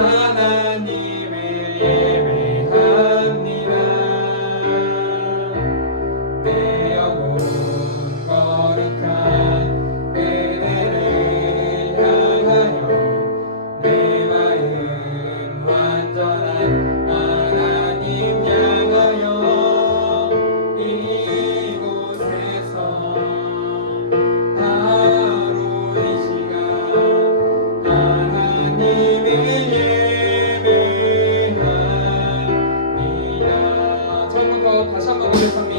하나님을 예배합니다. 내 영혼 거룩한 은혜를 향하여 내 마음 완전한 하나님 향하여 이곳에서 바로 이 시간 하나님을 예배합니다. 처음부터 다시 한번 고백합니다.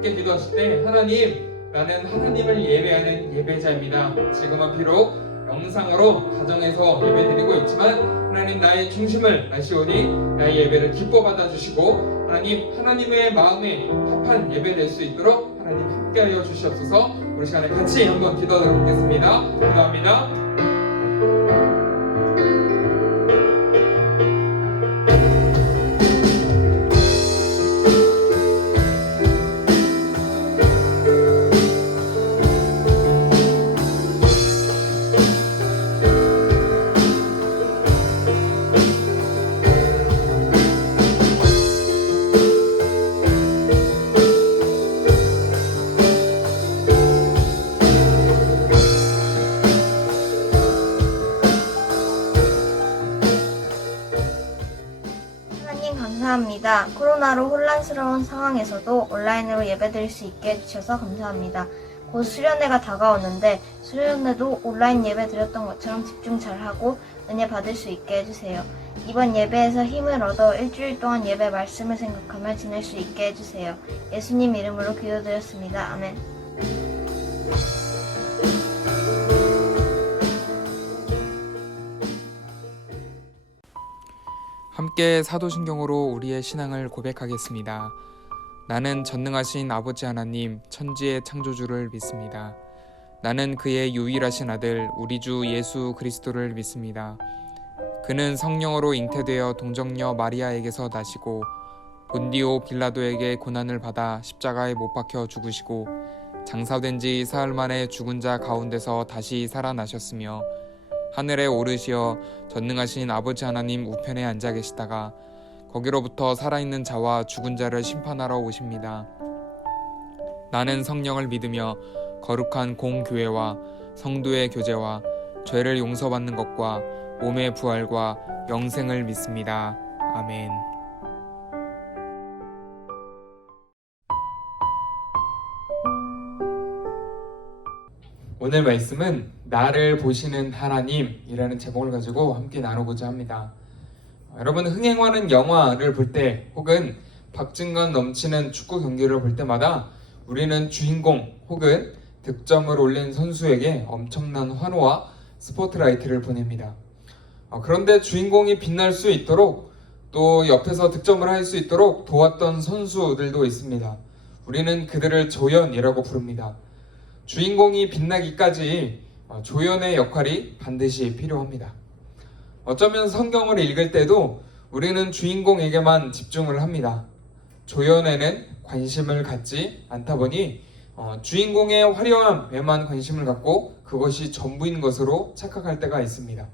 함께 기도하실 때 하나님, 나는 하나님을 예배하는 예배자입니다. 지금은 비록 영상으로 가정에서 예배드리고 있지만 하나님, 나의 중심을 아시오니 나의 예배를 기뻐 받아주시고 하나님, 하나님의 마음에 합한 예배 될 수 있도록 하나님 함께하여 주시옵소서. 우리 시간에 같이 한번 기도하도록 하겠습니다. 기도합니다. 감사합니다. 코로나로 혼란스러운 상황에서도 온라인으로 예배드릴 수 있게 해주셔서 감사합니다. 곧 수련회가 다가오는데 수련회도 온라인 예배 드렸던 것처럼 집중 잘하고 은혜 받을 수 있게 해주세요. 이번 예배에서 힘을 얻어 일주일 동안 예배 말씀을 생각하며 지낼 수 있게 해주세요. 예수님 이름으로 기도드렸습니다. 아멘. 함께 사도신경으로 우리의 신앙을 고백하겠습니다. 나는 전능하신 아버지 하나님, 천지의 창조주를 믿습니다. 나는 그의 유일하신 아들, 우리 주 예수 그리스도를 믿습니다. 그는 성령으로 잉태되어 동정녀 마리아에게서 나시고 본디오 빌라도에게 고난을 받아 십자가에 못 박혀 죽으시고 장사된 지 사흘 만에 죽은 자 가운데서 다시 살아나셨으며 하늘에 오르시어 전능하신 아버지 하나님 우편에 앉아 계시다가 거기로부터 살아있는 자와 죽은 자를 심판하러 오십니다. 나는 성령을 믿으며 거룩한 공교회와 성도의 교제와 죄를 용서받는 것과 몸의 부활과 영생을 믿습니다. 아멘. 오늘 말씀은 나를 보시는 하나님이라는 제목을 가지고 함께 나누고자 합니다. 여러분, 흥행하는 영화를 볼 때 혹은 박진감 넘치는 축구 경기를 볼 때마다 우리는 주인공 혹은 득점을 올린 선수에게 엄청난 환호와 스포트라이트를 보냅니다. 그런데 주인공이 빛날 수 있도록 또 옆에서 득점을 할 수 있도록 도왔던 선수들도 있습니다. 우리는 그들을 조연이라고 부릅니다. 주인공이 빛나기까지 조연의 역할이 반드시 필요합니다. 어쩌면 성경을 읽을 때도 우리는 주인공에게만 집중을 합니다. 조연에는 관심을 갖지 않다 보니 주인공의 화려함에만 관심을 갖고 그것이 전부인 것으로 착각할 때가 있습니다.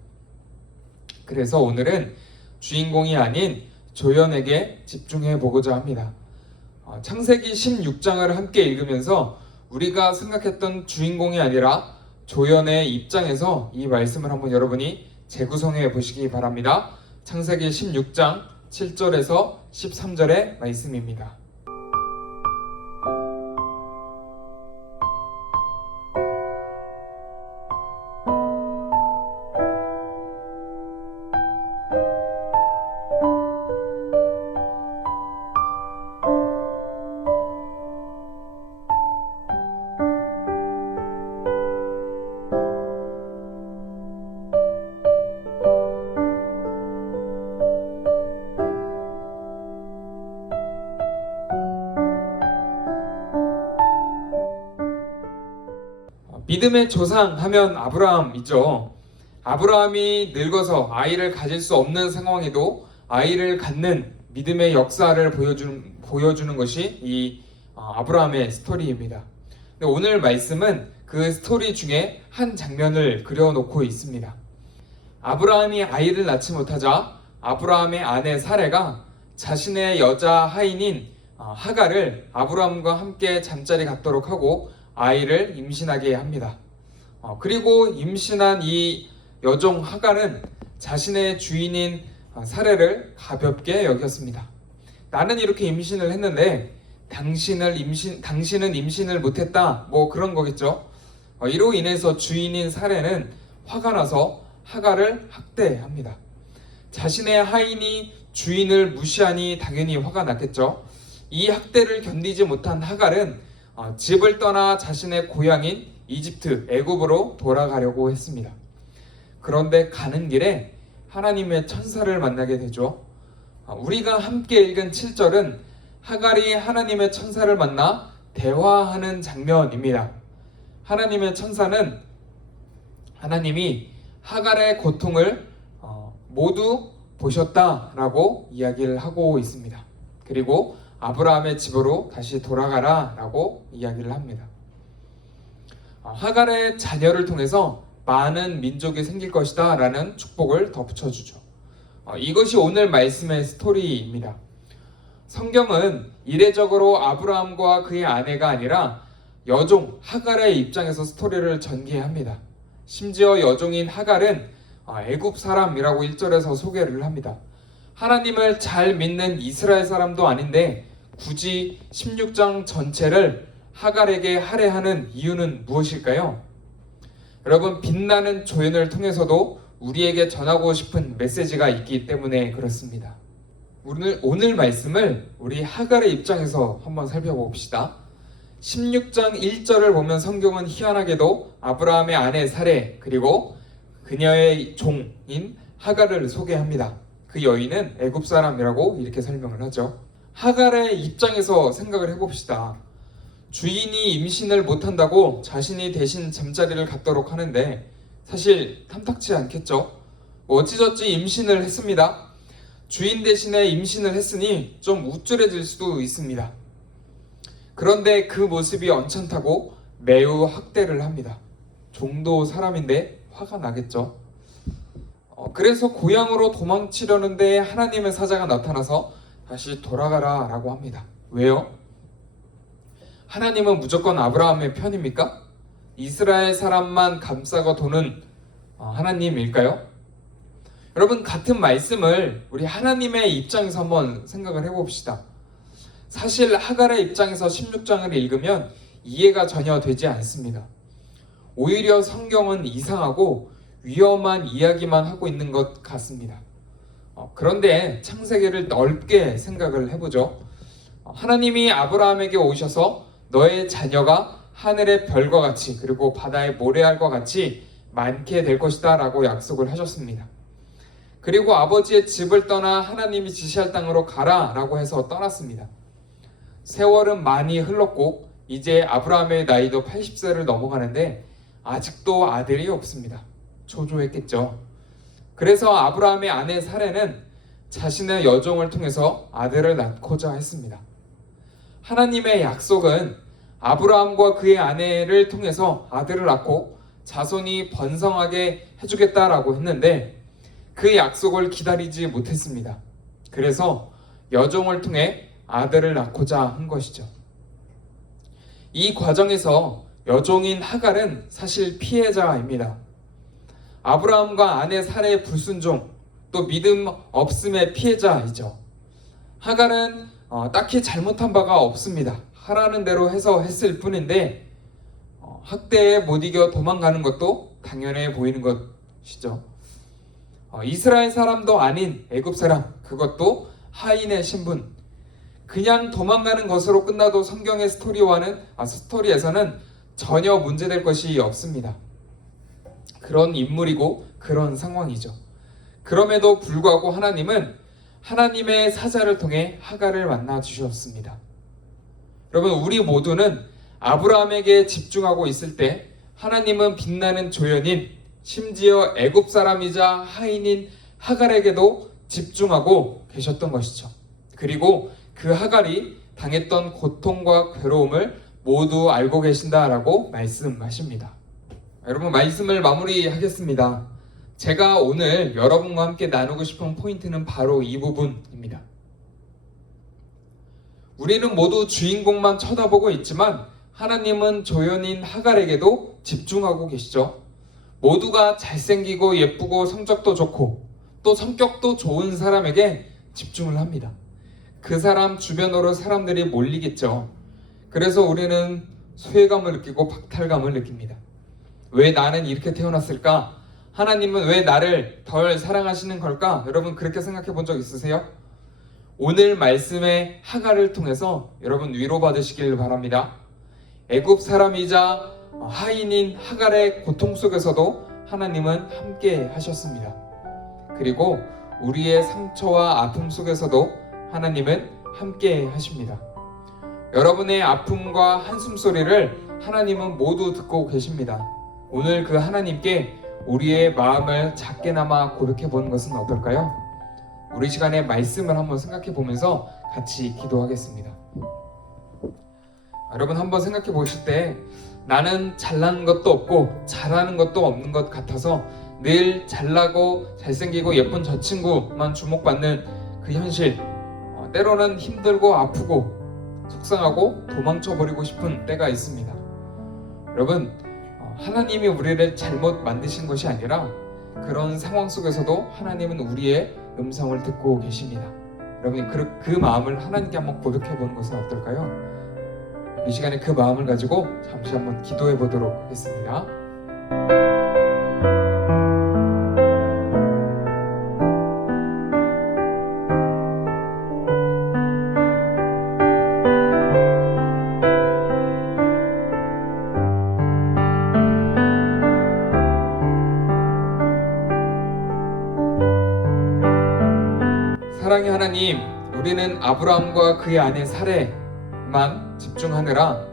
그래서 오늘은 주인공이 아닌 조연에게 집중해 보고자 합니다. 창세기 16장을 함께 읽으면서 우리가 생각했던 주인공이 아니라 조연의 입장에서 이 말씀을 한번 여러분이 재구성해 보시기 바랍니다. 창세기 16장 7절에서 13절의 말씀입니다. 믿음의 조상 하면 아브라함이죠. 아브라함이 늙어서 아이를 가질 수 없는 상황에도 아이를 갖는 믿음의 역사를 보여주는 것이 이 아브라함의 스토리입니다. 근데 오늘 말씀은 그 스토리 중에 한 장면을 그려놓고 있습니다. 아브라함이 아이를 낳지 못하자 아브라함의 아내 사레가 자신의 여자 하인인 하갈을 아브라함과 함께 잠자리 갖도록 하고 아이를 임신하게 합니다. 그리고 임신한 이 여종 하갈은 자신의 주인인 사레를 가볍게 여겼습니다. 나는 이렇게 임신을 했는데 당신은 임신을 못했다, 뭐 그런 거겠죠. 이로 인해서 주인인 사레는 화가 나서 하갈을 학대합니다. 자신의 하인이 주인을 무시하니 당연히 화가 났겠죠. 이 학대를 견디지 못한 하갈은 집을 떠나 자신의 고향인 이집트, 애굽으로 돌아가려고 했습니다. 그런데 가는 길에 하나님의 천사를 만나게 되죠. 우리가 함께 읽은 7절은 하갈이 하나님의 천사를 만나 대화하는 장면입니다. 하나님의 천사는 하나님이 하갈의 고통을 모두 보셨다라고 이야기를 하고 있습니다. 그리고 아브라함의 집으로 다시 돌아가라 라고 이야기를 합니다. 하갈의 자녀를 통해서 많은 민족이 생길 것이다 라는 축복을 덧붙여주죠. 이것이 오늘 말씀의 스토리입니다. 성경은 이례적으로 아브라함과 그의 아내가 아니라 여종 하갈의 입장에서 스토리를 전개합니다. 심지어 여종인 하갈은 애굽 사람이라고 1절에서 소개를 합니다. 하나님을 잘 믿는 이스라엘 사람도 아닌데 굳이 16장 전체를 하갈에게 할애하는 이유는 무엇일까요? 여러분, 빛나는 조연을 통해서도 우리에게 전하고 싶은 메시지가 있기 때문에 그렇습니다. 오늘 말씀을 우리 하갈의 입장에서 한번 살펴봅시다. 16장 1절을 보면 성경은 희한하게도 아브라함의 아내 사레 그리고 그녀의 종인 하갈을 소개합니다. 그 여인은 애굽 사람이라고 이렇게 설명을 하죠. 하갈의 입장에서 생각을 해봅시다. 주인이 임신을 못한다고 자신이 대신 잠자리를 갖도록 하는데 사실 탐탁치 않겠죠. 어찌저찌 임신을 했습니다. 주인 대신에 임신을 했으니 좀 우쭐해질 수도 있습니다. 그런데 그 모습이 언짢다고 매우 학대를 합니다. 종도 사람인데 화가 나겠죠. 그래서 고향으로 도망치려는데 하나님의 사자가 나타나서 다시 돌아가라 라고 합니다. 왜요? 하나님은 무조건 아브라함의 편입니까? 이스라엘 사람만 감싸고 도는 하나님일까요? 여러분, 같은 말씀을 우리 하나님의 입장에서 한번 생각을 해봅시다. 사실 하갈의 입장에서 16장을 읽으면 이해가 전혀 되지 않습니다. 오히려 성경은 이상하고 위험한 이야기만 하고 있는 것 같습니다. 그런데 창세기를 넓게 생각을 해보죠. 하나님이 아브라함에게 오셔서 너의 자녀가 하늘의 별과 같이 그리고 바다의 모래알과 같이 많게 될 것이다 라고 약속을 하셨습니다. 그리고 아버지의 집을 떠나 하나님이 지시할 땅으로 가라 라고 해서 떠났습니다. 세월은 많이 흘렀고 이제 아브라함의 나이도 80세를 넘어가는데 아직도 아들이 없습니다. 초조했겠죠. 그래서 아브라함의 아내 사레는 자신의 여종을 통해서 아들을 낳고자 했습니다. 하나님의 약속은 아브라함과 그의 아내를 통해서 아들을 낳고 자손이 번성하게 해주겠다라고 했는데 그 약속을 기다리지 못했습니다. 그래서 여종을 통해 아들을 낳고자 한 것이죠. 이 과정에서 여종인 하갈은 사실 피해자입니다. 아브라함과 아내 사레의 불순종, 또 믿음 없음의 피해자이죠. 하갈은 딱히 잘못한 바가 없습니다. 하라는 대로 해서 했을 뿐인데 학대에 못 이겨 도망가는 것도 당연해 보이는 것이죠. 이스라엘 사람도 아닌 애굽 사람, 그것도 하인의 신분. 그냥 도망가는 것으로 끝나도 성경의 스토리에서는 전혀 문제될 것이 없습니다. 그런 인물이고 그런 상황이죠. 그럼에도 불구하고 하나님은 하나님의 사자를 통해 하갈을 만나 주셨습니다. 여러분, 우리 모두는 아브라함에게 집중하고 있을 때 하나님은 빛나는 조연인, 심지어 애굽 사람이자 하인인 하갈에게도 집중하고 계셨던 것이죠. 그리고 그 하갈이 당했던 고통과 괴로움을 모두 알고 계신다라고 말씀하십니다. 여러분, 말씀을 마무리하겠습니다. 제가 오늘 여러분과 함께 나누고 싶은 포인트는 바로 이 부분입니다. 우리는 모두 주인공만 쳐다보고 있지만 하나님은 조연인 하갈에게도 집중하고 계시죠. 모두가 잘생기고 예쁘고 성적도 좋고 또 성격도 좋은 사람에게 집중을 합니다. 그 사람 주변으로 사람들이 몰리겠죠. 그래서 우리는 소외감을 느끼고 박탈감을 느낍니다. 왜 나는 이렇게 태어났을까? 하나님은 왜 나를 덜 사랑하시는 걸까? 여러분, 그렇게 생각해 본 적 있으세요? 오늘 말씀의 하갈을 통해서 여러분 위로받으시길 바랍니다. 애굽 사람이자 하인인 하갈의 고통 속에서도 하나님은 함께 하셨습니다. 그리고 우리의 상처와 아픔 속에서도 하나님은 함께 하십니다. 여러분의 아픔과 한숨 소리를 하나님은 모두 듣고 계십니다. 오늘 그 하나님께 우리의 마음을 작게나마 고백해 보는 것은 어떨까요? 우리 시간에 말씀을 한번 생각해 보면서 같이 기도하겠습니다. 여러분, 한번 생각해 보실 때 나는 잘난 것도 없고 잘하는 것도 없는 것 같아서 늘 잘나고 잘생기고 예쁜 저 친구만 주목받는 그 현실, 때로는 힘들고 아프고 속상하고 도망쳐버리고 싶은 때가 있습니다. 여러분, 하나님이 우리를 잘못 만드신 것이 아니라 그런 상황 속에서도 하나님은 우리의 음성을 듣고 계십니다. 여러분, 그 마음을 하나님께 한번 고백해 보는 것은 어떨까요? 이 시간에 그 마음을 가지고 잠시 한번 기도해 보도록 하겠습니다. 사랑의 하나님, 우리는 아브라함과 그의 아내 사레만 집중하느라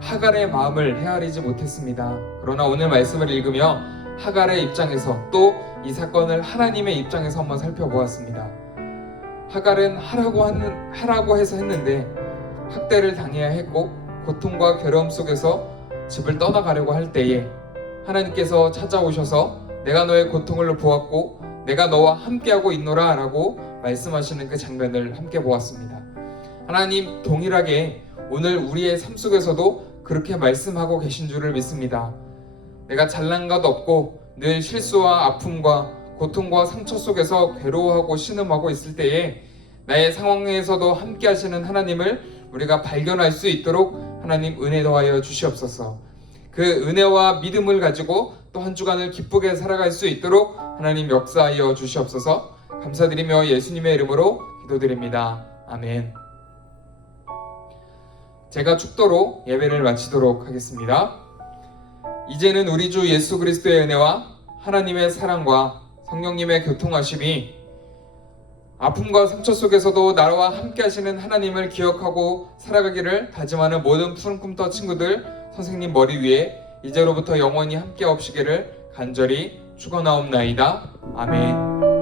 하갈의 마음을 헤아리지 못했습니다. 그러나 오늘 말씀을 읽으며 하갈의 입장에서 또 이 사건을 하나님의 입장에서 한번 살펴보았습니다. 하갈은 하라고 해서 했는데 학대를 당해야 했고 고통과 괴로움 속에서 집을 떠나가려고 할 때에 하나님께서 찾아오셔서 내가 너의 고통을 보았고 내가 너와 함께하고 있노라 라고 말씀하시는 그 장면을 함께 보았습니다. 하나님 동일하게 오늘 우리의 삶 속에서도 그렇게 말씀하고 계신 줄을 믿습니다. 내가 잘난 것 없고 늘 실수와 아픔과 고통과 상처 속에서 괴로워하고 신음하고 있을 때에 나의 상황에서도 함께 하시는 하나님을 우리가 발견할 수 있도록 하나님 은혜 더하여 주시옵소서. 그 은혜와 믿음을 가지고 또 한 주간을 기쁘게 살아갈 수 있도록 하나님 역사하여 주시옵소서. 감사드리며 예수님의 이름으로 기도드립니다. 아멘. 제가 축도로 예배를 마치도록 하겠습니다. 이제는 우리 주 예수 그리스도의 은혜와 하나님의 사랑과 성령님의 교통하심이 아픔과 상처 속에서도 나와 함께 하시는 하나님을 기억하고 살아가기를 다짐하는 모든 푸른 꿈터 친구들 선생님 머리 위에 이제로부터 영원히 함께 없으기를 간절히 축원하옵나이다. 아멘.